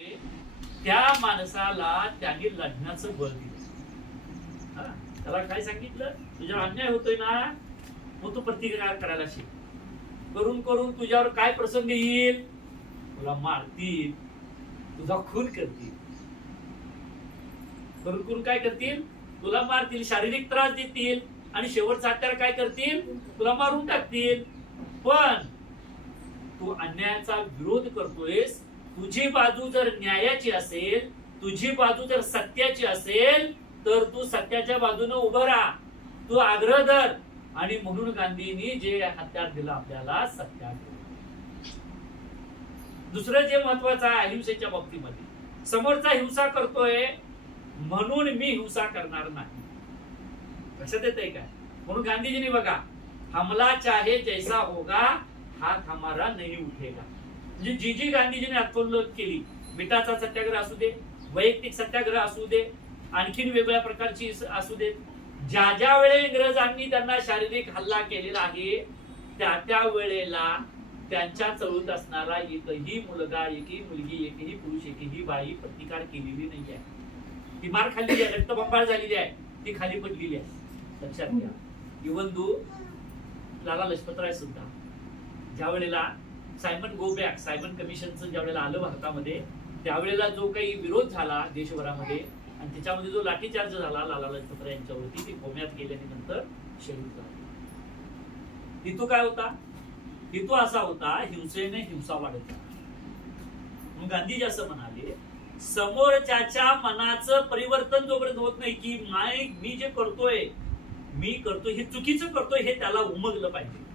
त्या माणसाला त्यांनी लढण्याचं बळ दिलं. त्याला काय सांगितलं, तुझ्यावर अन्याय होतोय ना, मग तू प्रतिकार करायला शिक. करून करून तुझ्यावर काय प्रसंग येईल, तुला मारतील, तुझा खून करतील. करून करून काय करतील, तुला मारतील, शारीरिक त्रास देतील आणि शेवटचा हत्यार काय करतील, तुला मारून टाकतील. पण तू अन्यायाचा विरोध करतोयस, तुझी बाजू जर न्यायाची असेल, तुझी बाजू जर सत्याची असेल, तर तू सत्याच्या बाजूने उभं राहा, तू आग्रह धर. आणि म्हणून गांधींनी जे हत्यार दिलं आपल्याला, सत्याग्रह. दुसरं जे महत्वाचं आहे अहिंसेच्या बाबतीमध्ये, समोरचा हिंसा करतोय म्हणून मी हिंसा करणार नाही. लक्षात येतंय काय? म्हणून गांधीजींनी बघा, हमला चाहे जैसा होगा हात हमारा नहीं उठेगा. म्हणजे जी गांधीजींनी आत्मोल्लेख केली, मिठाचा सत्याग्रह असू दे, वैयक्तिक सत्याग्रह असू दे, आणखीन वेगळ्या प्रकारची असू दे, ज्या ज्या वेळेला इंग्रजांनी त्यांना शारीरिक हल्ला केलेला आहे, त्या त्या वेळेला त्यांच्या चळवळीत असणारा एकही मुलगा, एकही मुलगी, एकही पुरुष, एकही बाई प्रतिकार केलेली नाही आहे. ती मार खाल्लेली आहे, रक्तबंबाळ झालेली आहे, ती खाली पडलेली आहे. लक्षात घ्या. इव्हन दो लाला लजपतराय सुद्धा ज्या वेळेला सायमन कमिशनचं ज्या वेळेला आलं भारतामध्ये, त्यावेळेला जो काही विरोध झाला देशभरामध्ये आणि त्याच्यामध्ये जो लाठीचार्ज झाला लाला लजपतराय यांच्यावरती, ते कोम्यात गेल्यानंतर शहीद झाले. हेतू काय होता? हेतू असा होता, हिंसेने हिंसा वाढत जाणार. मग गांधीजी असं म्हणाले, समोरच्याच्या मनाचं परिवर्तन जोपर्यंत होत नाही की मी जे करतोय हे चुकीचं करतोय, हे त्याला उमगलं पाहिजे.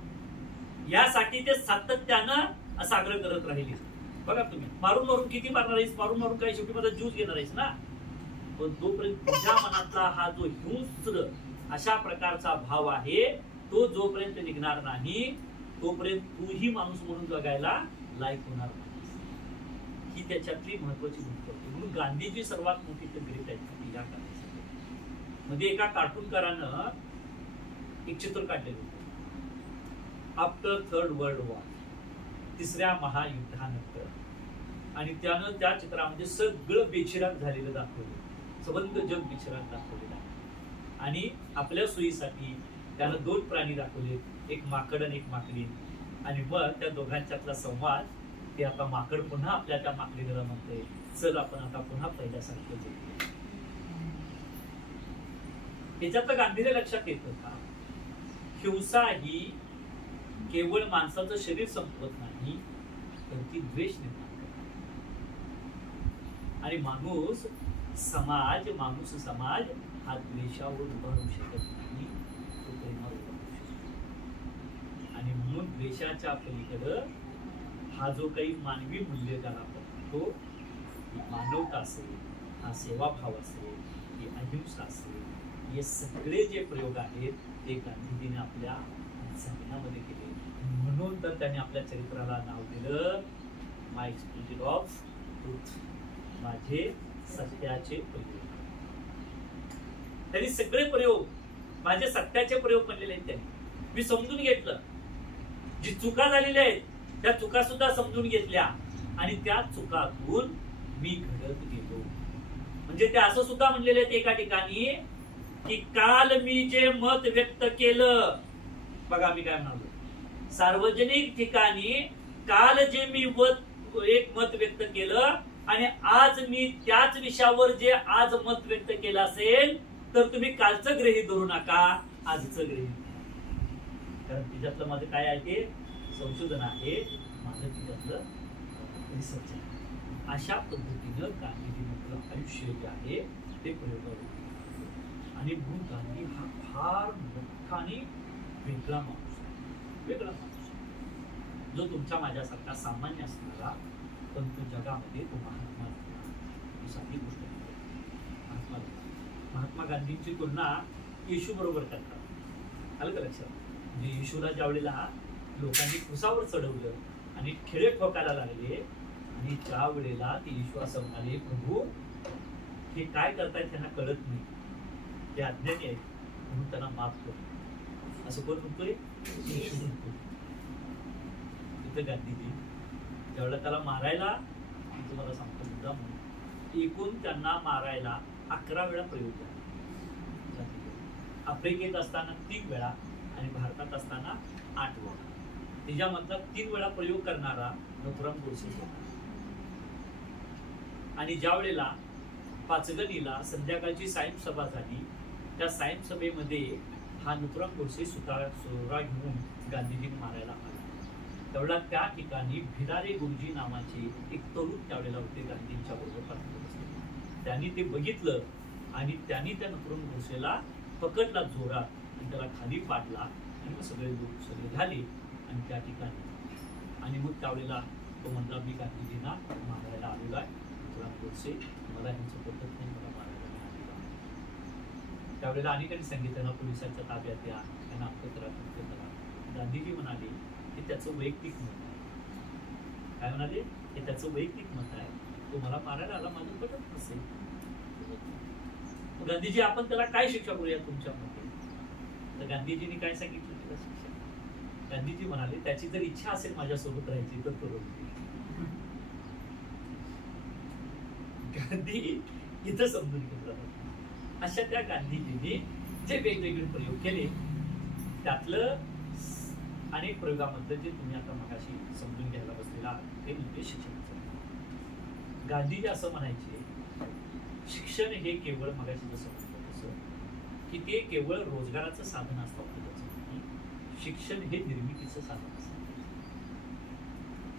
यासाठी ते सातत्यानं असा आग्रह करत राहिले. बघा तुम्ही मारून मारून किती मारणार आहेस, मारून मारून काही शेवटी मला ज्यूस घेणार आहेस ना. पण तोपर्यंत तुझ्या मनातला हा जो हिंस्र अशा प्रकारचा भाव आहे, तो जोपर्यंत निघणार नाही, तोपर्यंत तूही माणूस म्हणून जगायला लायक होणार नाही. ही त्याच्यातली महत्वाची गोष्ट होती. म्हणून गांधीजी सर्वात मोठी ग्रेट आहेत या करण्यासाठी. मध्ये एका कार्टूनकारानं एक चित्र काढलेलं होतं, आफ्टर थर्ड वर्ल्ड वॉर, तिसऱ्या महायुद्धानंतर. आणि त्यानं त्या चित्रामध्ये सगळं बेचिराग झालेलं दाखवलं, सबंध जग बेचिराग दाखवलेलं आहे. आणि आपल्या सोयीसाठी त्यानं दोन प्राणी दाखवले, एक माकड आणि एक माकडी. आणि मग त्या दोघांच्यातला संवाद, ते आता माकड पुन्हा आपल्या त्या माकडीला म्हणते, चल आपण आता पुन्हा पहिल्यासारखं जगू. त्याच्यातलं गांधीने लक्षात येतं का, हिंसा ही केवळ माणसाचं शरीर संपवत नाही, तर ती द्वेष निर्माण करते. आणि माणूस समाज हा द्वेषावर उभा राहू शकत नाही, तो प्रेमावर उभा राहू शकतो. आणि म्हणून द्वेषाच्या पलीकडं हा जो काही मानवी मूल्य ज्याला आपण म्हणतो, मानवता असेल, हा सेवाभाव असेल, ही अहिंसा असेल, हे सगळे जे प्रयोग आहेत ते गांधीजीने आपल्या जगण्यामध्ये केले. म्हणून तर त्यांनी आपल्या चरित्राला नाव दिलं माय एक्सप्लेनेशन ऑफ ट्रूथ, माझे सत्याचे प्रयोग. त्यांनी सगळे प्रयोग माझे सत्याचे प्रयोग म्हणलेले आहेत. त्यांनी मी समजून घेतलं, जी चुका झालेल्या आहेत त्या चुका सुद्धा समजून घेतल्या, आणि त्या चुकातून मी घडत गेलो. म्हणजे ते असं सुद्धा म्हणलेले आहेत एका ठिकाणी की काल मी जे मत व्यक्त केलं, बघा मी काय म्हणालो, सार्वजनिक ठिकाणी काल जे मी एक मत व्यक्त केलं, आणि आज मी त्याच विषयावर जे आज मत व्यक्त केलं असेल, तर तुम्ही कालचं गृहीत धरू नका, आजचं गृहीत धरा. कारण तिच्यातलं माझं काय आहे, ते संशोधन आहे, माझं तिच्यातलं रिसर्च आहे. अशा पद्धतीनं गांधीजींचं आयुष्य जे आहे ते प्रयोग. आणि म्हणून गांधी हा फार मोठा आणि वेगळा माणूस आहे, जो तुमच्या माझ्यासारखा सामान्य असणारा, पण तो जगामध्ये तो महात्मा ही साधी गोष्ट आहे. महात्मा गांधींची तुलना येशू बरोबर करतात. आलं का लक्षात? म्हणजे येशूला ज्या वेळेला लोकांनी कुसावर चढवलं आणि खिळे ठोकायला लागले, आणि त्या वेळेला ते येशू असं म्हणाले, प्रभू हे काय करतायत त्यांना कळत नाही, ते अज्ञानी आहेत, म्हणून त्यांना माफ कर. असं कोण म्हणतोय? येशू म्हणतोय. तिथं गांधीजी ज्यावेळेला त्याला मारायला, तुम्हाला सांगतो मुद्दा एकूण त्यांना मारायला 11 वेळा प्रयोग झाला. आफ्रिकेत असताना 3 वेळा आणि भारतात असताना 8 वेळा. त्याच्यामधला 3 वेळा प्रयोग करणारा नथुराम गोडसे होता. आणि ज्या वेळेला पाचगणीला संध्याकाळची सायं सभा झाली, त्या सायं सभेमध्ये हा नथुराम गोडसे सुरा घेऊन गांधीजींना मारायला आला. तेवढा त्या ठिकाणी भिरारे गुरुजी नावाचे एक तरुण त्यावेळेला होते गांधींच्या बरोबर. त्यांनी ते बघितलं आणि त्यांनी त्या नथुराम गोडसेला पकडला जोरात आणि त्याला खाली पाडला आणि मग सगळे लोक सगळे झाले आणि त्या ठिकाणी आणि मग त्यावेळेला तो म्हणला मी गांधीजींना मारायला आलेला आहे. नथुराम गोडसे मला ह्यांचं पद्धत नाही, मला मारायला नाही आलेला. त्यावेळेला अनेकांनी सांगितलं ना पोलिसांच्या ताब्यात या, त्यांना अटक करा, अटक करा. गांधीजी म्हणाले हे त्याचं वैयक्तिक मत आहे. काय म्हणाले? हे त्याचं वैयक्तिक मत आहे, तो मला मारायला आला, माझं पटत नसेल. गांधीजी आपण त्याला काय शिक्षा करूया तुमच्या मते? तर गांधीजींनी काय सांगितलं त्याला शिक्षा? गांधीजी म्हणाले त्याची जर इच्छा असेल माझ्यासोबत राहायची तर करून. गांधी इथं समजून घेतलं. अशा त्या गांधीजींनी जे वेगवेगळे प्रयोग केले त्यातलं अनेक प्रयोगामध्ये जे तुम्ही आता मगाशी समजून घ्यायला बसलेला ते म्हणजे शिक्षण. गांधीजी असं म्हणायचे शिक्षण हे केवळ मगाशी जसं म्हटलं तसं की ते केवळ रोजगाराचं साधन असतं. शिक्षण हे निर्मितीचं साधन असतं.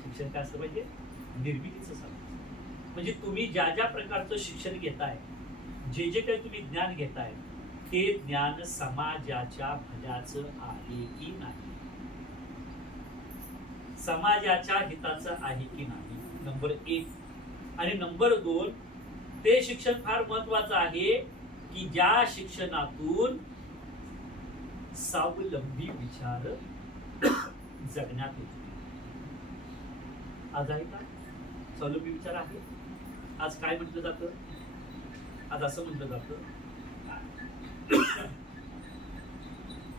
शिक्षण काय असतं पाहिजे? निर्मितीचं साधन. म्हणजे तुम्ही ज्या ज्या प्रकारचं शिक्षण घेताय, जे जे काही तुम्ही ज्ञान घेताय ते ज्ञान समाजाच्या भल्याचं आहे की नाही, समाजाच्या हिताचं आहे की नाही, नंबर 1. आणि नंबर 2, ते शिक्षण फार महत्वाचं आहे की ज्या शिक्षणातून स्वावलंबी विचार जगण्यात येतो. आज आहे का स्वावलंबी विचार आहे? आज काय म्हटलं जातं? आज असं म्हटलं जातं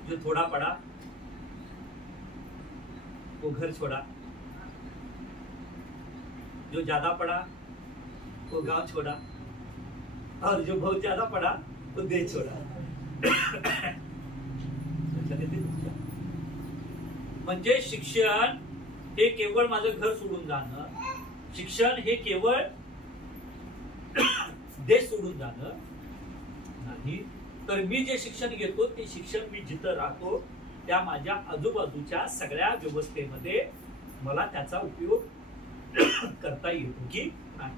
जो थोड़ा पड़ा वो घर छोड़ा, जो ज्यादा पड़ा वो गांव छोड़ा, और जो बहुत ज्यादा पड़ा वो देश छोड़ा. म्हणजे शिक्षण हे केवळ माझं घर सोडून जाणं, शिक्षण हे केवळ देश सोडून जाणं नाही, तर मी जे शिक्षण घेतो ते शिक्षण मी जिथं राहतो त्या माझ्या आजूबाजूच्या सगळ्या व्यवस्थेमध्ये मला त्याचा उपयोग करता येतो की नाही.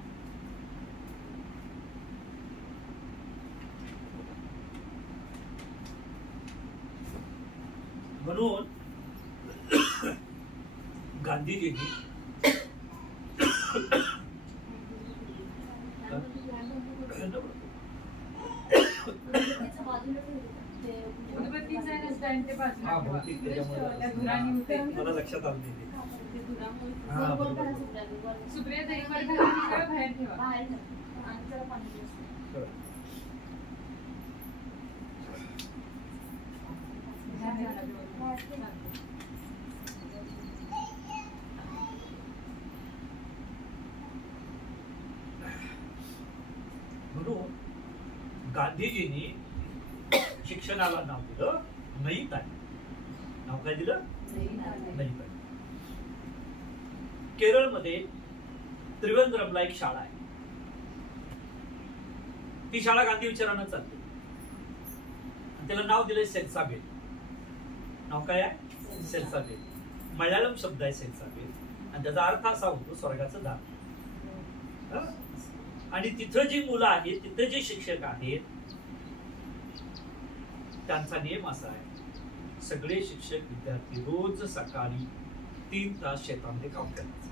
म्हणून गांधीजींनी मला लक्षात आलं नाही. म्हणून गांधीजींनी शिक्षणाला नाव दिलं नाही ताई. नाव काय दिलं? नाही ताई. केरळमध्ये त्रिवेंद्रमला एक शाळा आहे. ती शाळा गांधी विचारानं चालते. त्याला नाव दिलंय सेल्साबेल. नाव काय आहे? सेल्साबेल. मल्याळम शब्द आहे सेल्साबेल आणि त्याचा अर्थ असा होतो स्वर्गाचं दार. आणि तिथं जी मुलं आहेत, तिथं जे शिक्षक आहेत, त्यांचा नियम असा आहे सगळे शिक्षक विद्यार्थी रोज सकाळी 3 तास शेतामध्ये काम करायचं.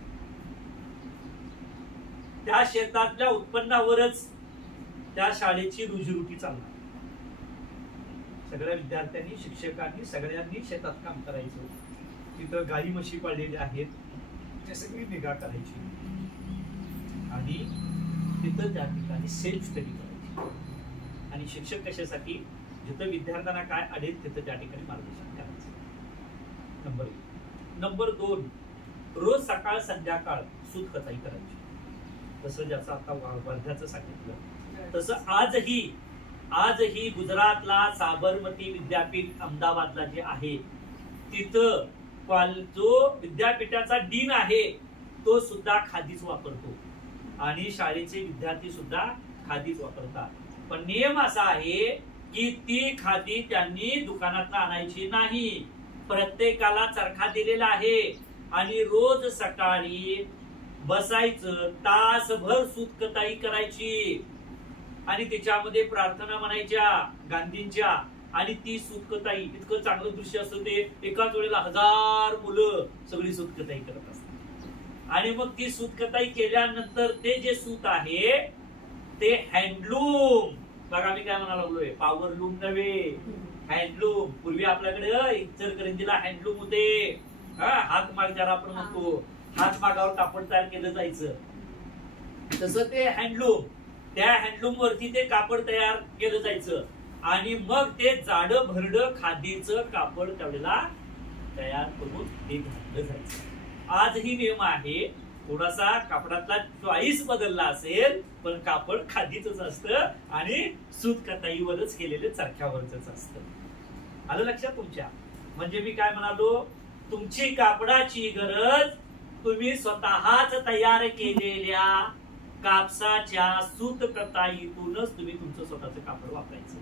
त्या शेतातल्या उत्पन्नावरच त्या शाळेची रोजीरोटी चालणार. सगळ्या विद्यार्थ्यांनी, शिक्षकांनी, सगळ्यांनी शेतात काम करायचं. तिथं गाई म्हशी पाळलेल्या आहेत त्या सगळी निगा करायची आणि तिथं त्या ठिकाणी सेल्फ स्टडी करायची. आणि शिक्षक कशासाठी? जिथं विद्यार्थ्यांना काय आढळेल तिथं त्या ठिकाणी मार्गदर्शन करायचं. नंबर 1. नंबर 2, रोज सकाळ संध्याकाळ सूत कताई करायची. तसं ज्याचं आता वर्ध्याचं सांगितलं तसं आजही गुजरातला साबरमती विद्यापीठ अहमदाबादला जे आहे तिथं जो विद्यापीठाचा डीन आहे तो सुद्धा खादीच वापरतो आणि शाळेचे विद्यार्थी सुद्धा खादीच वापरतात। पण नियम असा आहे की ती खादी त्यांनी दुकानात आणायची नाही, प्रत्येकाला चरखा दिलेला आहे आणि रोज सकाळी बसायचं, तासभर सूतकताई करायची आणि त्याच्यामध्ये प्रार्थना म्हणायच्या गांधींच्या, आणि ती सूतकताई इतकं चांगलं दृश्य असतं ते एकाच वेळेला 1000 मुलं सगळी सूतकताई करत असतात। आणि मग ती सूतकताई केल्यानंतर ते जे सूत आहे ते हँडलूम, बघा मी काय म्हणायला लागलोय, पॉवरलूम नव्हे, हँडलूम। पूर्वी आपल्याकडे इचलकरंजीला हँडलूम होते, हातमाग ज्याला आपण म्हणतो, हातमागावर कापड तयार केलं जायचं, तसं ते हँडलूम, त्या हँडलूम वरती ते कापड तयार केलं जायचं आणि मग ते जाडं भरडं खादीचं कापड त्यावेळेला तयार करून ते घातलं जायचं। आजही नियम आहे, थोडासा कापडातला चॉईस बदलला असेल पण कापड खादीच असतं आणि सूतकताईवरच केलेलं चरख्यावरच असतं। आलं लक्षात तुमच्या? म्हणजे मी काय म्हणालो, तुमची कापडाची गरज तुम्ही स्वतःच तयार केलेल्या कापसाच्या सूतकताईतूनच तुम्ही तुमचं स्वतःचं कापड वापरायचं,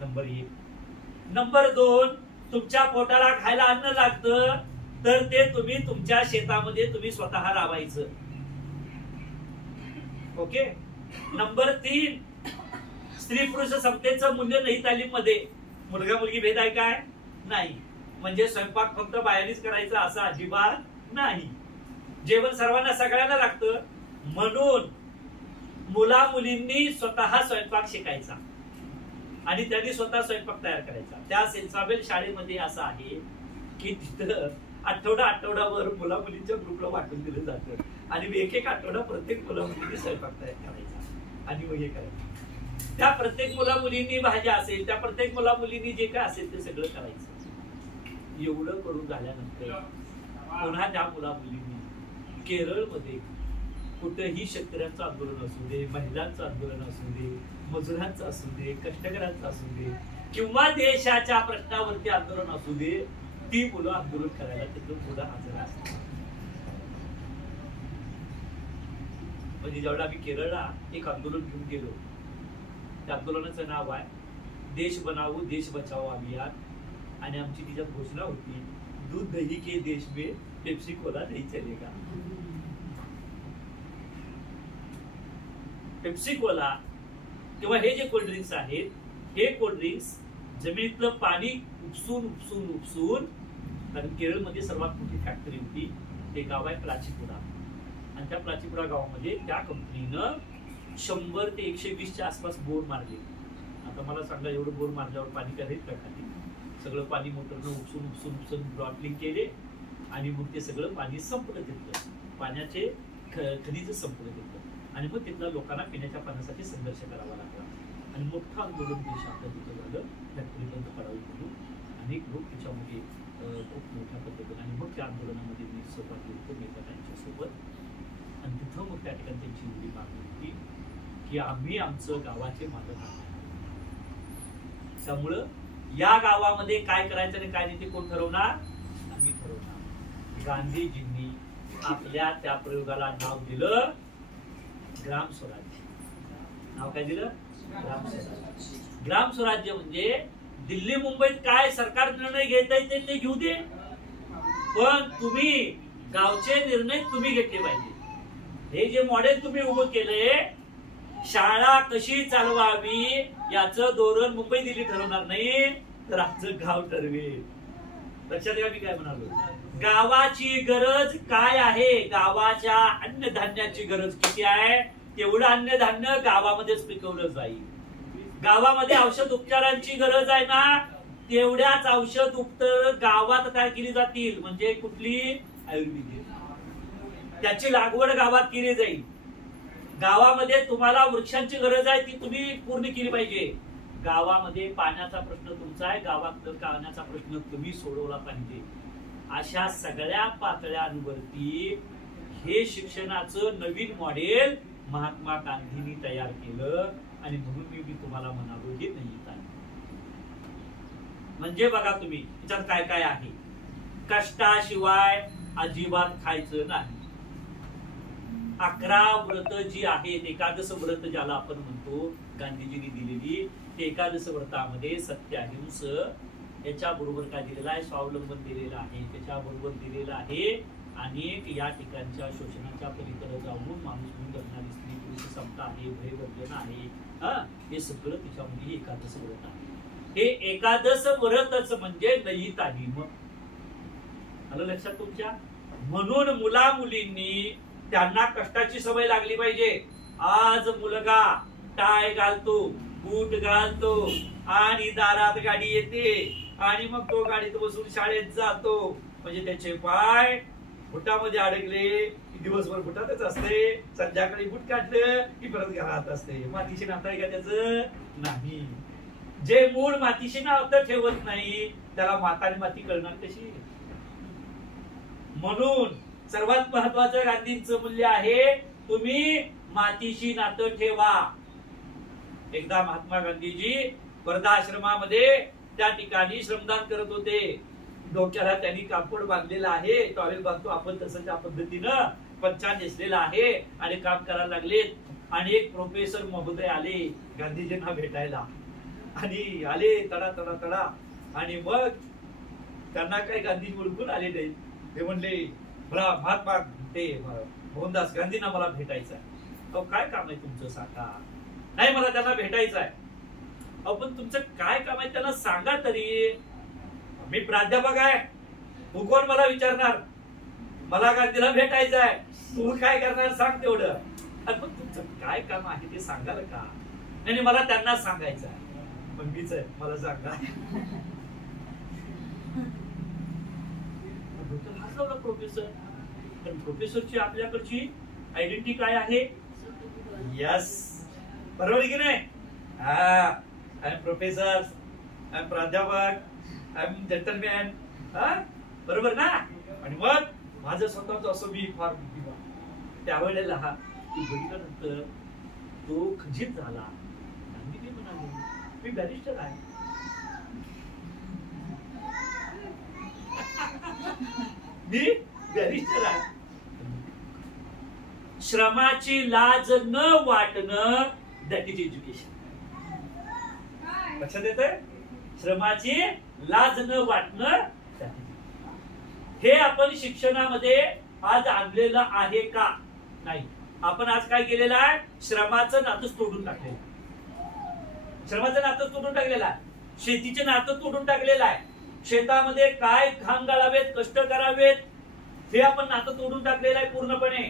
नंबर 1। नंबर 2, तुमच्या पोटाला खायला अन्न लागतं तर ते तुम्ही तुमच्या शेतामध्ये तुम्ही स्वतः राबायचं, ओके। नंबर 3, स्त्री पुरुष समतेचं मूल्य नाही तालीममध्ये, मुलगा मुलगी भेद आहे काय? नाही। म्हणजे स्वयंपाक फक्त बायांनीच करायचा असं अजिबात नाही, जेवण सर्वांना सगळ्यांना लागतं, म्हणून मुला मुलींनी स्वतः स्वयंपाक शिकायचा आणि त्यांनी स्वतः स्वयंपाक तयार करायचा। त्या सेन्साबेल शाळेमध्ये असं आहे की तिथं आठवडाभर मुला मुलींच्या ग्रुपला वाटून दिलं जातं आणि एक आठवडा प्रत्येक मुला मुलींनी स्वयंपाक तयार करायचा आणि मग हे करायचं। त्या प्रत्येक मुला मुलींनी भाज्या असेल, त्या प्रत्येक मुला मुलींनी जे काय असेल ते सगळं करायचं। एवढं करून झाल्यानंतर पुन्हा त्या मुला मुलींनी केरळमध्ये कुठेही शेतकऱ्यांचं आंदोलन असू दे, महिलांचं आंदोलन असू दे, मजुरांचं असू दे, कष्टकऱ्यांचं असू दे किंवा देशाच्या प्रश्नावरती आंदोलन असू दे, ती मुलं आंदोलन करायला तिथं मुलं हजर असतात। म्हणजे जेवढा आम्ही केरळला एक आंदोलन घेऊन गेलो, त्या आंदोलनाचं नाव आहे देश बनाओ देश बचाओ अभियान आणि आमची तिच्यात घोषणा होती, दूध दही के देश में पेप्सी कोला नहीं चलेगा। पेप्सी कोला किंवा हे जे कोल्ड्रिंक्स आहेत, हे कोल्ड्रिंक्स जमिनीतलं पाणी उपसून कारण केरळमध्ये सर्वात मोठी फॅक्टरी होती, ते गाव आहे प्राचीपुरा, आणि त्या प्राचीपुरा गावामध्ये त्या कंपनीनं 100 ते 120च्या आसपास बोर मारले। आता मला सांगा, एवढं बोर मारल्यावर पाणी काय का खाली? सगळं पाणी मोटरनं उपसून ब्रॉटलिंग केले आणि मग ते सगळं पाणी संपलं तिथलं, पाण्याचे खनिज संपलं तिथलं आणि मग तिथल्या लोकांना पिण्याच्या पाण्यासाठी संघर्ष करावा लागला आणि मोठं आंदोलन देशात तिथं झालं, फॅक्टरी बंद पडावी म्हणून अनेक लोक त्याच्यामध्ये खूप मोठ्या पद्धतीने, आणि मग त्या आंदोलनामध्ये मी सहभागी होतो नेत्यांच्या सोबत आणि तिथं मग त्या ठिकाणी त्यांची एवढी मागणी होती की आम्ही आमचं गावाचे मालक आहोत, त्यामुळं या गावामध्ये काय करायचं आणि काय नाही ते कोण ठरवणार? आम्ही ठरवणार। गांधीजींनी आपल्या त्या प्रयोगाला नाव दिलं ग्राम स्वराज्य। नाव काय दिलं? ग्राम स्वराज्य। ग्राम स्वराज्य म्हणजे दिल्ली मुंबईत काय सरकार निर्णय घेता येते ते घेऊ दे, पण तुम्ही गावचे निर्णय तुम्ही घेतले पाहिजे। हे जे मॉडेल तुम्ही उभं केलंय, शाळा कशी चालवावी याचं धोरण मुंबई दिल्ली ठरवणार नाही तर आमचं गाव ठरवेल। लक्षात घ्या मी काय म्हणालो, गावाची गरज काय आहे, गावाच्या अन्नधान्याची गरज किती आहे, तेवढं अन्नधान्य गावामध्येच पिकवलं जाईल। गावामध्ये औषध उपचारांची गरज आहे ना, तेवढ्याच औषध उपचार गावात तयार केली जातील, म्हणजे कुठली? आयुर्वेदिक, त्याची लागवड गावात केली जाईल। गावामध्ये तुम्हाला वृक्षांची गरज आहे, ती तुम्ही पूर्ण केली पाहिजे। गावामध्ये पाण्याचा प्रश्न तुमचा आहे, गावात पाण्याचा प्रश्न तुम्ही सोडवला पाहिजे। अशा सगळ्या पातळ्यांवरती हे शिक्षणाचं नवीन मॉडेल महात्मा गांधींनी तयार केलं आणि म्हणून मी तुम्हाला म्हणालो हे नयित आहे. म्हणजे बघा तुम्ही त्याच्यात काय काय आहे. कष्टाशिवाय अजिबात खायचं नाही. 11 व्रत जी आहेत, एकादश व्रत ज्याला आपण म्हणतो गांधीजींनी दिलेली, ते एकादश व्रतामध्ये सत्य अहिंस याच्या बरोबर काय दिलेलं आहे, स्वावलंबन दिलेलं आहे, त्याच्याबरोबर दिलेलं आहे अनेक या ठिकाणच्या शोषणाच्या पलीकडे जाऊन माणूस म्हणून जगणारी स्त्री पुरुष समता आहे, भयवर्जन आहे, हे सगळं तिच्यामध्ये एकादश व्रत आहे. हे एकादश व्रतच म्हणजे नयित अहिंम. आलं लक्षात तुमच्या? म्हणून मुला मुलींनी त्यांना कष्टाची सवय लागली पाहिजे. आज मुलगा टाय घालतो, बूट घालतो आणि दारात गाडी येते आणि मग तो गाडीत बसून शाळेत जातो, म्हणजे त्याचे पाय बुटामध्ये अडकले की दिवसभर बुटातच असते, संध्याकाळी बुट काढलं की परत घरात असते. मातीशी नातं आहे का त्याचं? नाही. जे मूळ मातीशी नातं ठेवत नाही त्याला माता आणि माती कळणार कशी? म्हणून सर्वात महत्वाचं गांधींचं मूल्य आहे, तुम्ही मातीशी नातं ठेवा. एकदा महात्मा गांधीजी वर्धा आश्रमामध्ये त्या ठिकाणी श्रमदान करत होते. डोक्याला त्यांनी कापड बांधलेलं आहे, टॉवेल बांधतो आपण तसं त्या पद्धतीनं पंचा नेसलेला आहे आणि काम करायला लागलेत. आणि एक प्रोफेसर महोदय आले गांधीजींना भेटायला आणि आले तडा तडा तडा. आणि मग त्यांना काही गांधीजी ओळखून आले नाही. ते म्हणले मला महात्मा ते मोहनदास गांधींना मला भेटायचं आहे. अहो काय काम आहे तुमचं सांगा? नाही मला त्यांना भेटायचं आहे. अहो पण तुमचं काय काम आहे त्यांना सांगा तरी. मी प्राध्यापक आहे, तू कोण मला विचारणार? मला गांधीला भेटायचं आहे, तू काय करणार सांग तेवढं. पण तुमचं काय काम आहे ते सांगाल का? नाही मला त्यांना सांगायचं आहे. पण मीच आहे, मला सांगा. प्रोफेसर, पण प्रोफेसरची आपल्याकडची आयडेंटिटी काय आहे? यस, बरोबर की नाही? I am professor, I am प्राध्यापक, आय एम जेंटलमॅन, बरोबर ना? आणि मग माझं स्वतःच असं मी फार त्यावेळेला बघितल्यानंतर तो खजित झाला. गांधीजी म्हणाले मी बॅरिस्टर आहे. मी बॅरिस्टर आहे. श्रमाची लाज न वाटणं दॅट इज एज्युकेशन. लक्षात येतंय? श्रमाची लाज न वाटणं हे आपण शिक्षणामध्ये आज आणलेलं आहे का? नाही. आपण आज काय केलेलं आहे? श्रमाचं नातं तोडून टाकलेलं. श्रमाचं नातं तोडून टाकलेलं आहे. शेतीचे नातं तोडून टाकलेलं आहे. शेतामध्ये काय घाम गाळावेत, कष्ट करावेत हे आपण नातं तोडून टाकलेलं आहे पूर्णपणे.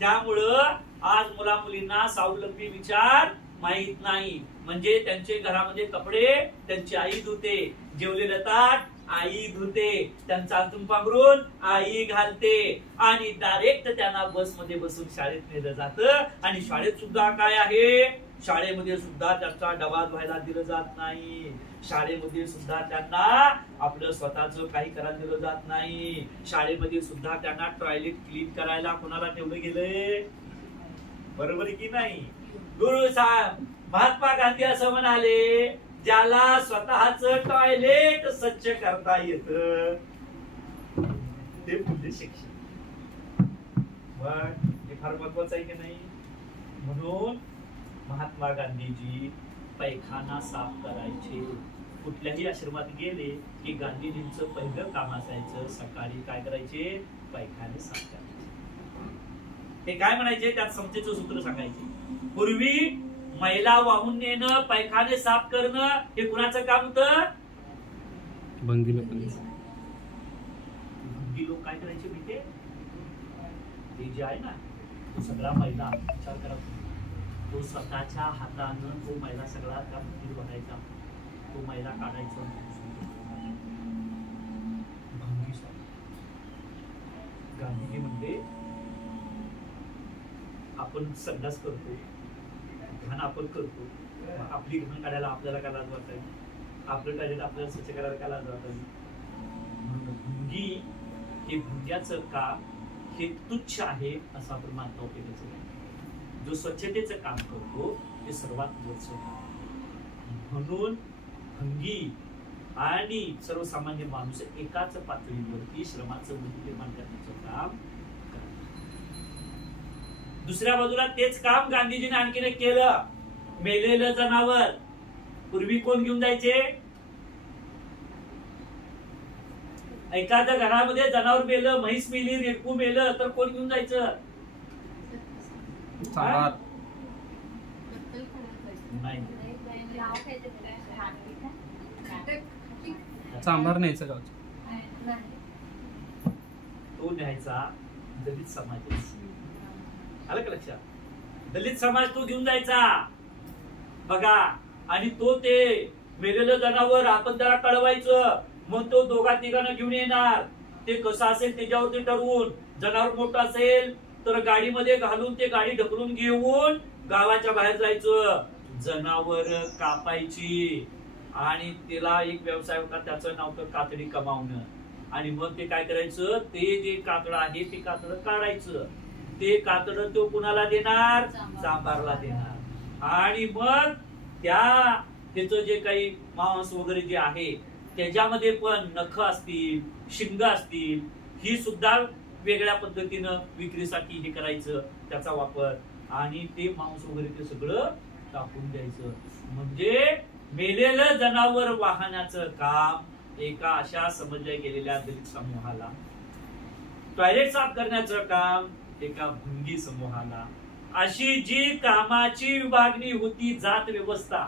त्यामुळं आज मुला मुलींना स्वावलंबी विचार माहित नाही. म्हणजे त्यांचे घरामध्ये कपडे त्यांची आई धुते, जेवलेलं ताट आई धुते, त्यांचा अंथरूण पांघरून आई घालते आणि डायरेक्ट त्यांना बसमध्ये बसून शाळेत नेलं जातं. आणि शाळेत सुद्धा काय आहे? शाळेमध्ये सुद्धा त्यांचा डबा धुवायला दिलं जात नाही. शाळेमध्ये सुद्धा त्यांना आपलं स्वतःच काही करायला दिलं जात नाही. शाळेमध्ये सुद्धा त्यांना टॉयलेट क्लीन करायला कोणाला ठेवलं गेलंय? बरोबर की नाही? गुरु साहेब महात्मा गांधी असं म्हणाले, ज्याला स्वतःच टॉयलेट स्वच्छ करता येत ते मूल्य शिक्षण. मग हे फार महत्वाचं आहे की नाही? म्हणून महात्मा गांधीजी पैखाना साफ करायचे. कुठल्याही आश्रमात गेले की गांधीजींचं पहिलं काम असायचं सकाळी काय करायचे? पैखाने साफ करायचे. ते काय म्हणायचे? त्यात समतेचं सूत्र सांगायचे. पूर्वी महिला वाहून नेणं, पैखाने साफ करणं हे कुणाचं काम होतं? भंगी लोक. भंगी लोक काय करायचे माहितीये? ते जे आहे ना तो सगळा महिला विचार करा, तो स्वतःच्या हातानं तो महिला सगळा त्या भंगीत बघायचा, तो महिला काढायचा. भंगी साफ. गांधीजी म्हणते आपण संडास करतो, घाण आपण करतो, आपली घाण काढायला आपल्याला काय लाज वाटत? आपलं टॉयलेट आपल्याला स्वच्छ करायला काय लाज वाटत? भंगी हे भंग्याचं काम हे तुच्छ आहे असं आपण मानता उपयोगाचं. जो स्वच्छतेचं काम करतो ते सर्वात वरचं काम. म्हणून भंगी आणि सर्वसामान्य माणूस एकाच पातळीवरती श्रमाचं मूल्य निर्माण करण्याचं काम करतात. दुसऱ्या बाजूला तेच काम गांधीजीने आणखीन एक केलं. मेलेलं जनावर पूर्वी कोण घेऊन जायचे? एखाद्या घरामध्ये जनावर मेलं, म्हैस मेली, रेडकू मेलं तर कोण घेऊन जायचं? नाही, सांभार न्यायचं गावचं. तो न्यायचा दलित समाज. आलं का लक्षात? दलित समाज तो घेऊन जायचा बघा. आणि तो ते मेलेलं जनावर आपण त्याला कळवायचं. मग तो दोघा तिघांना घेऊन येणार. ते कसं असेल त्याच्यावरती ठरवून. जनावर मोठं असेल तर गाडीमध्ये घालून ते गाडी ढकलून घेऊन गावाच्या बाहेर जायचं. जनावर कापायची आणि त्याला एक व्यवसाय होता, त्याचं नाव तर कातडी कमावणं. आणि मग ते काय करायचं, ते जे कातडं आहे ते कातडं काढायचं. ते कातडं तो कुणाला देणार? चांभारला देणार. आणि मग त्याचं जे काही मांस वगैरे जे आहे त्याच्यामध्ये पण नख असतील, शिंग असतील, ही सुद्धा वेगळ्या पद्धतीनं विक्रीसाठी हे करायचं त्याचा वापर. आणि ते मांस वगैरे ते सगळं टाकून द्यायचं. म्हणजे मेलेलं जनावर वाहनाचं काम एका अशा समजल्या गेलेल्या दलित समूहाला, टॉयलेट साफ करण्याचं काम एका भंगी समूहाला, अशी जी कामाची विभागणी होती, जात व्यवस्था,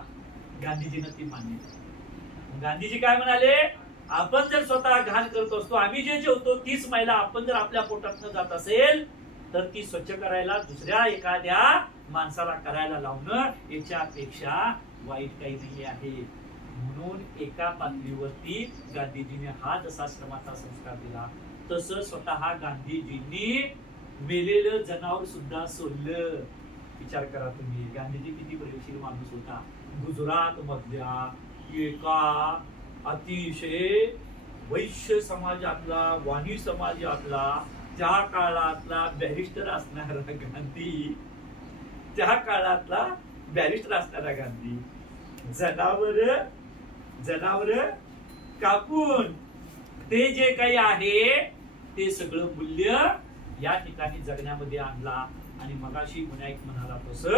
गांधीजींना ती मान्य केली. गांधीजी काय म्हणाले? आपण जर स्वतः घाण करत असतो, आम्ही जे जेवतो तीच मैला आपण जर आपल्या पोटातनं जात असेल तर ती स्वच्छ करायला दुसऱ्या एखाद्या माणसाला करायला लावणं याच्यापेक्षा वाईट काही नाही आहे. म्हणून एका पातळीवरती गांधीजीने हा जसा श्रमाचा संस्कार दिला तसं स्वतः गांधीजींनी मेलेलं जनावर सुद्धा सोडलं. विचार करा तुम्ही, गांधीजी किती प्रयोगशील माणूस होता. गुजरात मधल्या एका अतिशय वैश्य समाजातला, वाणी समाजातला, त्या काळातला बॅरिस्टर असणारा गांधी, त्या काळातला बॅरिस्टर असणारा गांधी जनावर कापून ते जे काही आहे ते सगळं मूल्य या ठिकाणी जगण्यामध्ये आणला. आणि मगाशी गुणाईक म्हणाला तसं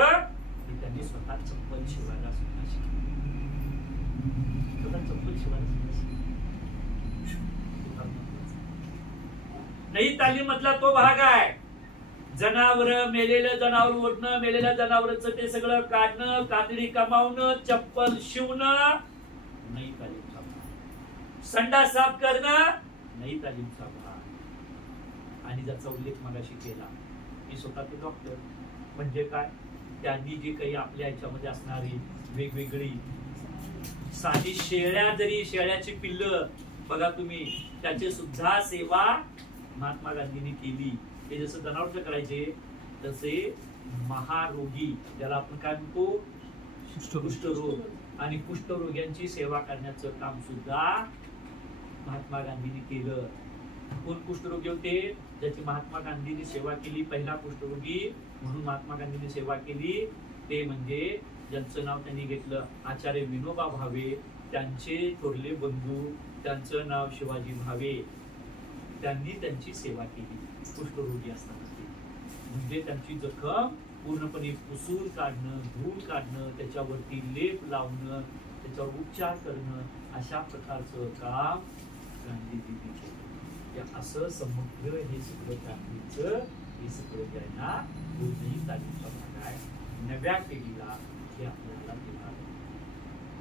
त्यांनी स्वतः चप्पल शिवायला सुद्धा शिकले. चप्पल शिवायला सुद्धा शिकले. नई तालीम मधला तो भाग आहे. जनावर, मेलेलं जनावर ओढणं, मेलेल्या जनावरचं ते सगळं काढणं, कातडी कमावणं, चप्पल शिवणं, नई तालीमचा भाग. संडास साफ करणं, नई तालीमचा भाग. आणि ज्याचा उल्लेख मगाशी केला मी स्वतः ते डॉक्टर. म्हणजे काय, त्यांनी जे काही आपल्या ह्याच्यामध्ये असणारी वेगवेगळी साधी शेळ्याची पिल्लं बघा तुम्ही, त्याची सुद्धा सेवा महात्मा गांधींनी केली. ते जसं जनावरचं करायचे तसे महारोगी, ज्याला आपण काय म्हणतो कुष्ठरोग, आणि कुष्ठरोग्यांची सेवा करण्याचं काम सुद्धा महात्मा गांधींनी केलं. कोण कुष्ठरोगी होते ज्याची महात्मा गांधींनी सेवा केली? पहिला कुष्ठरोगी म्हणून महात्मा गांधींनी सेवा केली ते म्हणजे ज्यांचं नाव त्यांनी घेतलं आचार्य विनोबा भावे. त्यांचे थोरले बंधू, त्यांचं नाव शिवाजी भावे. त्यांनी त्यांची सेवा केली कुष्ठरोगी असताना. म्हणजे त्यांची जखम पूर्णपणे पुसून काढणं, धुवून काढणं, त्याच्यावरती लेप लावणं, त्याच्यावर उपचार करणं, अशा प्रकारचं काम गांधीजींनी केलं. असं समग्र हे सगळं गांधीचं हे सगळं त्यांना पूर्णही तालीमचा भाग आहे. नव्या पिढीला हे आपल्याला दिलं.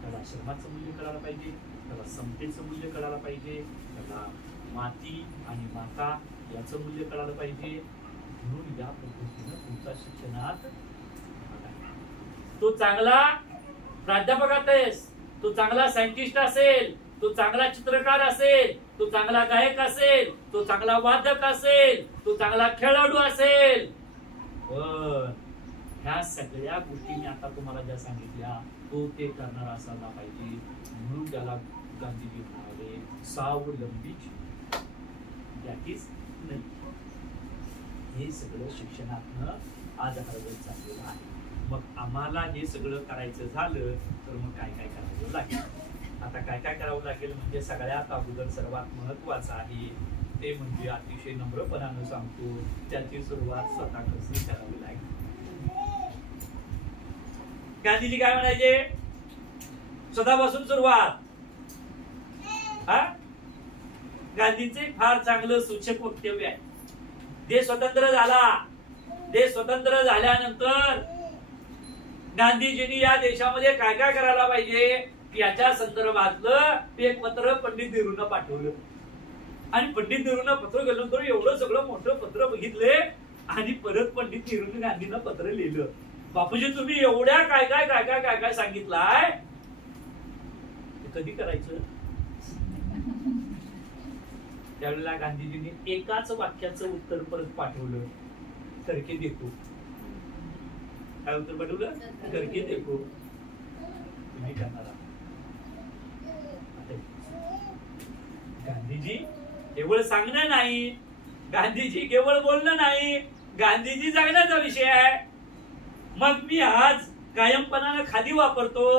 त्याला श्रमाचं मूल्य कळायला पाहिजे, त्याला समतेचं मूल्य कळायला पाहिजे, त्याला माती आणि माता याचं मूल्य कळायला पाहिजे. म्हणून या पद्धतीनं तुमचा शिक्षणात तो चांगला प्राध्यापक आहेस, तो चांगला सायंटिस्ट असेल, तो चांगला चित्रकार असेल, तो चांगला गायक असेल, तो चांगला वादक असेल, तो चांगला खेळाडू असेल, पण ह्या सगळ्या गोष्टी मी आता तुम्हाला ज्या सांगितल्या तो ते करणारा असायला पाहिजे. म्हणून त्याला गांधीजी म्हणाले स्वावलंबी नाही. हे सगळं शिक्षणातनं आज हरवत चाललेला आहे. मग आम्हाला हे सगळं करायचं झालं तर मग काय काय करावं लागेल. आता काय काय करावं लागेल म्हणजे सगळ्यात अगोदर सर्वात महत्वाचं आहे ते म्हणजे अतिशय नम्रपणानं सांगतो त्याची सुरुवात स्वतः कशी करावी लागेल. गांधीजी काय म्हणायचे? स्वतःपासून सुरुवात. गांधींचे फार चांगलं सूचक वक्तव्य आहे. देश स्वतंत्र झाला, देश स्वतंत्र झाल्यानंतर गांधीजींनी या देशामध्ये काय काय करायला पाहिजे याच्या संदर्भातलं एक पत्र पंडित नेहरूंना पाठवलं. आणि पंडित नेहरूंना पत्र गेल्यानंतर एवढं सगळं मोठं पत्र बघितले आणि परत पंडित नेहरूंनी गांधींना पत्र लिहिलं. बापूजी तुम्ही एवढ्या काय काय काय काय काय काय सांगितलंय, कधी करायचं? त्यावेळेला गांधीजींनी एकाच वाक्याचं उत्तर परत पाठवलं, करके देखो. काय उत्तर पाठवलं? करके देखो. तुम्ही करणार आहात. गांधीजी केवळ सांगणं नाही, गांधीजी केवळ बोलणं नाही, गांधीजी जगण्याचा विषय आहे. मग मी आज कायमपणानं खादी वापरतो.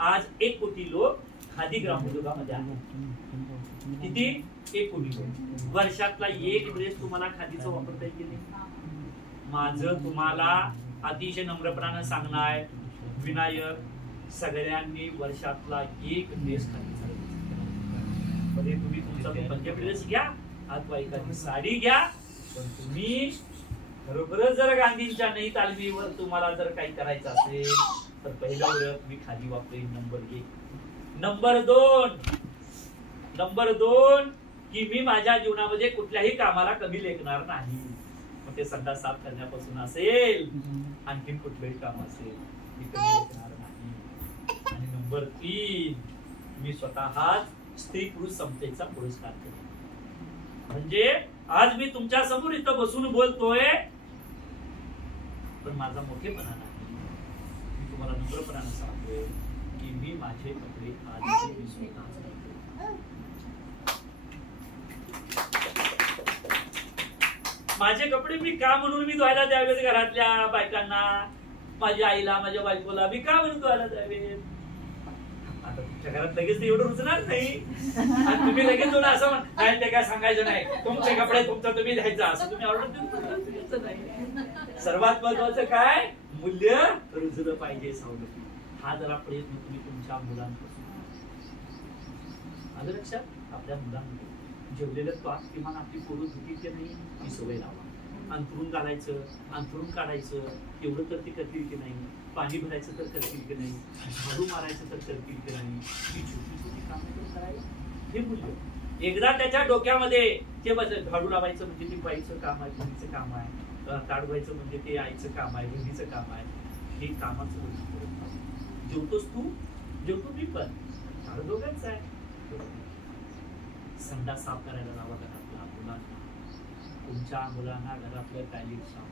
आज 1 कोटी लोक खादी ग्रामोद्योगामध्ये आहेत. किती? 1 कोटी लोक. वर्षातला एक ड्रेस तुम्हाला खादीचा वापरता येईल. माझं तुम्हाला अतिशय नम्रपणानं सांगणं आहे विनायक, सगळ्यांनी वर्षातला एक ड्रेस खादीचा म्हणजे तुम्ही तुमचा पंजाबी ड्रेस घ्या अथवा एखादी साडी घ्या. पण तुम्ही खरोखरच जर गांधींच्या नाही तालमीवर तुम्हाला जर काही करायचं असेल तर पहिलं ओळख मी खादी वापरेन. नंबर 1. नंबर 2 की मी माझ्या जीवनामध्ये कुठल्याही कामाला कमी लेखणार नाही. मग ते संडास साफ करण्यापासून असेल आणखी कुठलंही काम असेल मी कमी लेखणार नाही. आणि नंबर 3 मी स्वतःच स्त्री पुरुष समतेचा पुरस्कार करेन. म्हणजे आज मी तुमच्या समोर इथं बसून बोलतोय पण माझा मोठेपणा नाही. मी तुम्हाला नम्रपणानं सांगतोय की मी माझे कपडे आज मी स्वतःच घालतो. माझे कपडे मी का म्हणून मी धुवायला द्यावेत घरातल्या बायकांना, माझ्या आईला, माझ्या बायकोला मी का म्हणून धुवायला द्यावेत? आता तुमच्या घरात लगेच एवढं रुचणार नाही आणि तुम्ही लगेच असं म्हण ते काय सांगायचं नाही, तुमचे कपडे तुमचं तुम्ही द्यायचं असं तुम्ही ऑर्डर द्यायचं नाही. सर्वात महत्वाचं काय? मूल्य रुजलं पाहिजे सवलती. हा जरा प्रयत्न तुम्ही तुमच्या मुलांपासून आलं लक्षात. आपल्या मुलांमध्ये जेवलेलं पाक किमान आपली पोरं धुती की नाही ही सवय लावा. अंथरून घालायचं, अंथरून काढायचं एवढं तर ती करतील की नाही, पाणी भरायचं तर करतील की नाही, झाडू मारायचं तर करतील की नाही, ही छोटी छोटी कामं तर करायला हे मूल्य. एकदा त्याच्या डोक्यामध्ये ते झाडू लावायचं म्हणजे ते बाईचं काम आहे, मुलीचं काम आहे, ताड व्हायचं म्हणजे ते आईचं काम आहे, बहिणीचं काम आहे. हे कामाचं करत जेवतोस तू, जेवतो मी पण, झाड दोघांच आहे. संडास साफ करायला लावा घरातला मुलांना, तुमच्या मुलांना घरातलं टॉयलेट साफ.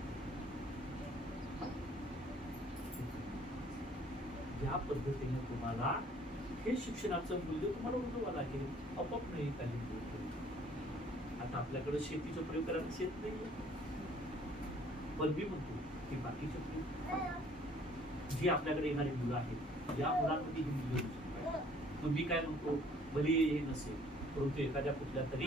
या पद्धतीने तुम्हाला हे शिक्षणाचं मूल्य तुम्हाला उठवावं लागेल. आपोआप नाही तालीम. आता आपल्याकडे शेतीचा प्रयोग करायला शेत नाही, पण मी म्हणतो की बाकीचे जी आपल्याकडे येणारी मुलं आहेत या मुलांमध्ये ही मूल्य. मग मी काय म्हणतो, भले हे नसेल परंतु एखाद्या कुठल्या तरी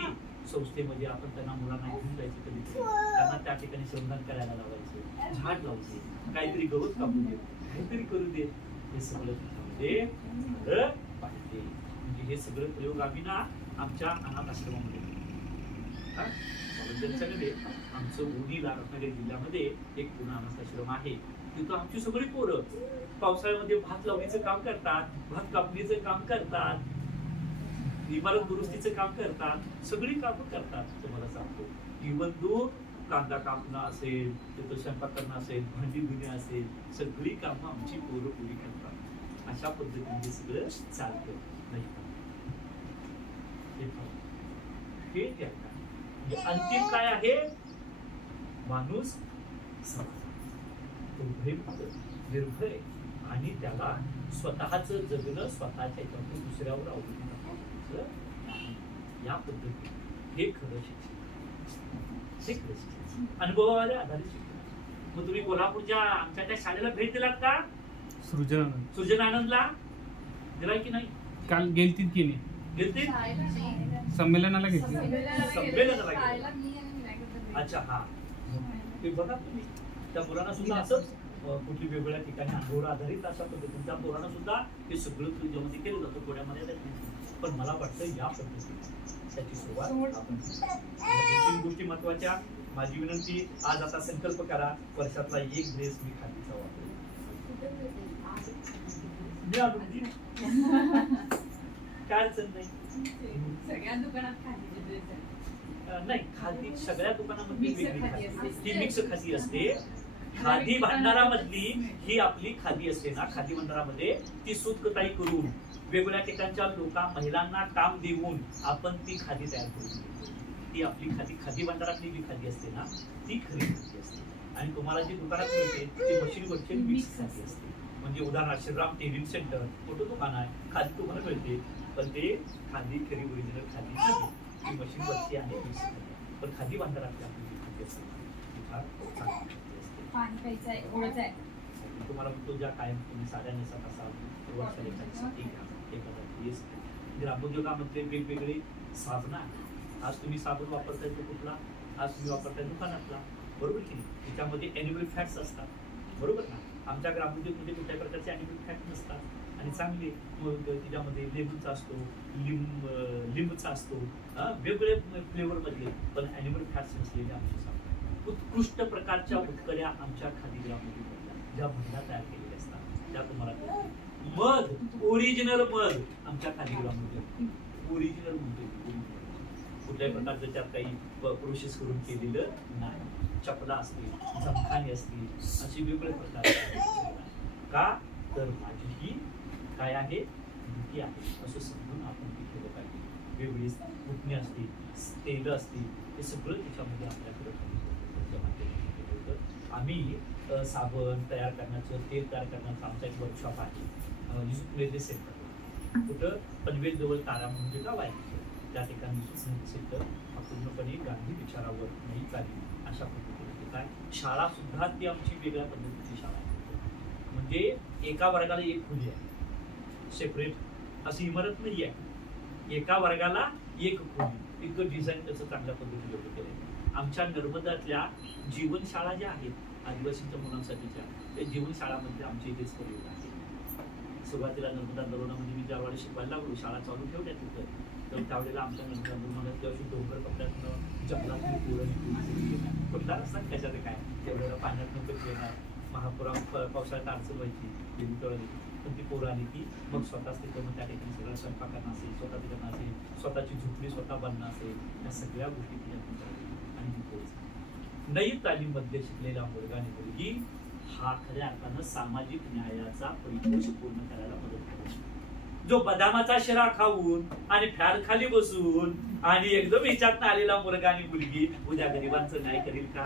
संस्थेमध्ये आपण त्यांना मुलांना घेऊन जायचं, कधी त्यांना त्या ठिकाणी श्रमदान करायला लावायचं, झाड लावायचे, काहीतरी गवत कापू दे, काहीतरी करू दे. हे सगळं त्याच्यामध्ये झालं पाहिजे. म्हणजे हे सगळं प्रयोग आम्ही ना आमच्या अनाथ आश्रमामध्ये आमचं उडीला रत्नागिरी जिल्ह्यामध्ये एक पूर्ण अनाथ आश्रम आहे. तिथं आमची सगळी पोरं पावसाळ्यामध्ये भात लावणीचं काम करतात, भात कापणीचं काम करतात, इमारत दुरुस्तीचं काम करतात, सगळी कामं करतात. तुम्हाला सांगतो इव्हन दो कांदा कापणं असेल, तिथं स्वयंपाक करणं असेल, भांडी धुणे असेल, सगळी कामं आमची पोरं पुरी करतात. अशा पद्धतीने सगळं चालतं नाही. हे अंतिम काय आहे? माणूस निर्भय आणि त्याला स्वतःच जगणं, स्वतःच्या दुसऱ्यावर अवलंबून या पद्धतीने हे खरं शिक्षण. हे खरं शिक्षण अनुभवावर आधारित शिक्षण. मग तुम्ही कोल्हापूरच्या आमच्या त्या शाळेला भेट दिलात का? सृजनानंदला दिलाय की नाही? काल गेलतीत की नाही? गेलते संमेलनाला घेतली. संमेलनाला गेले. अच्छा हा. ते बघा तुम्ही त्या मुलांना सुद्धा असंच कुठली वेगवेगळ्या ठिकाणी अनुभव आधारित अशा पद्धतीने त्या मुलांना सुद्धा हे सगळं जेव्हा केलं जातं थोड्यामध्ये. पण मला वाटतं या पद्धतीने त्याची सुरुवात आपण तीन गोष्टी महत्वाच्या. माझी विनंती, आज आता संकल्प करा, वर्षातला एक ड्रेस मी खादीचा वापरेल. काय अडचण नाही. सगळ्या दुकानात खादीचे ड्रेस आहेत. नाही, खादी सगळ्या दुकानामध्ये ही मिक्स खादी असते. खादी भांडारामधली ही आपली खादी असते ना, खादी भांडारामध्ये ती सूतकताई करून वेगवेगळ्या ठिकाणच्या महिलांना काम देऊन आपण ती खादी तयार करू. ती आपली खादी, खादी भांडारातली जी खादी असते ना, ती खरी खादी असते. आणि तुम्हाला जी दुकानात मिळते ती मशीनवरची मिक्स खादी असते. म्हणजे उदाहरणार्थ श्रीराम टेलिंग सेंटर मोठं दुकान आहे, खादी तुम्हाला मिळते, पण ते खादी खरी ओरिजिनल खादी नाही, ती मशीनवरची आणि मिक्स खादी. पण खादी भांडारातली आपली जी खादी असते ती फार चांगली पाणी प्यायचं आहे, ओळख आहे. तुम्हाला म्हणतो ज्या कायम तुम्ही साड्या नेसत असाल, ग्रामोद्योगामध्ये वेगवेगळे साबण आहे. आज तुम्ही साबण वापरताय तो कुठला? आज तुम्ही वापरताय दुकानातला, बरोबर की नाही? त्याच्यामध्ये ॲनिमल फॅट्स असतात, बरोबर ना? आमच्या ग्रामोद्योगमध्ये कुठल्या प्रकारचे ॲनिमल फॅट नसतात आणि चांगले. मग त्याच्यामध्ये लेबूचा असतो, लिंबूचा असतो, वेगवेगळे फ्लेवरमधले, पण ॲनिमल फॅट्स नसलेले आमचे साबण. उत्कृष्ट प्रकारच्या उत्कड्या आमच्या खादी ग्रामोद्योगातल्या ज्या महिला तयार केलेल्या असतात त्या तुम्हाला. मध, ओरिजिनल मध आमच्या खादी ग्रामोद्योग ओरिजिनल म्हणतो. कुठल्याही प्रकारचं त्यात काही प्रोसेस करून केलेलं नाही. चपला असतील, जमखानी असतील, अशी वेगवेगळे प्रकार. का तर माझी ही काय आहे, भीती आहे असं समजून आपण ती केलं पाहिजे. वेगवेगळी पुटणी असतील, तेल असतील, हे सगळं त्याच्यामध्ये आपल्याकडे आम्ही साबण तयार करण्याचं, तेल तयार करण्याचं आमचा एक वर्कशॉप आहे सेंटर. कुठं पनवेल जवळ तारा म्हणजे गाव आहे, त्या ठिकाणी सेंटर पूर्णपणे गांधी विचारावर नाही चालली अशा पद्धतीने काय. शाळा सुद्धा ती आमची वेगळ्या पद्धतीची शाळा आहे. म्हणजे एका वर्गाला एक खोली आहे, सेपरेट अशी इमारत नाही आहे. एका वर्गाला एक खोली, इतकं डिझाईन त्याचं चांगल्या पद्धतीने केलं आहे. आमच्या नर्मदातल्या जीवनशाळा ज्या आहेत आदिवासींच्या मुलांसाठीच्या, त्या जीवनशाळामध्ये आमच्या इथेच प्रयोग आहे. सुरुवातीला नर्मदा नरोणामध्ये मी ज्यावेळी शिकवायला लागलो, शाळा चालू ठेवल्या तिथं, तर त्यावेळेला आमच्या नर्मदा नरोणात जेव्हा डोंगर कपड्यातनं जंगलातली पोरं कुठला रस्ता त्याच्यात काय तेवढ्याला पाण्यातनं कधी येणार. पावसाळ्यात अडचण व्हायची, पण ती पोरं आली की मग स्वतःच तिथं मग त्या ठिकाणी सगळं स्वयंपाक करणं असेल, स्वतः तिकडनं असेल, स्वतःची झोपडी स्वतः बनणं असेल, या सगळ्या गोष्टी तिच्या आणि ती पोहोच. नई तालीममध्ये शिकलेला मुलगा आणि मुलगी हा खऱ्या अर्थानं सामाजिक न्यायाचा परिपोष पूर्ण करायला मदत करतो. जो बदामाचा शिरा खाऊन आणि फॅन खाली बसून आणि एकदम ह्याच्यात आलेला मुलगा आणि मुलगी उद्या गरिबांचं न्याय करेल का?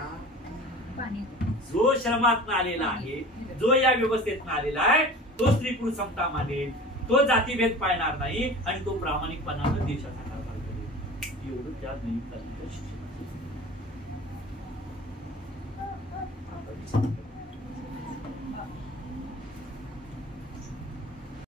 जो श्रमात आलेला आहे, जो या व्यवस्थेत आलेला आहे, तो स्त्री पुरुष समता मानेल, तो जातीभेद पाळणार नाही आणि तो प्रामाणिकपणानं देशाचा कारभार करेल. एवढं त्या नई तालीमच्या शिक्षणाचं.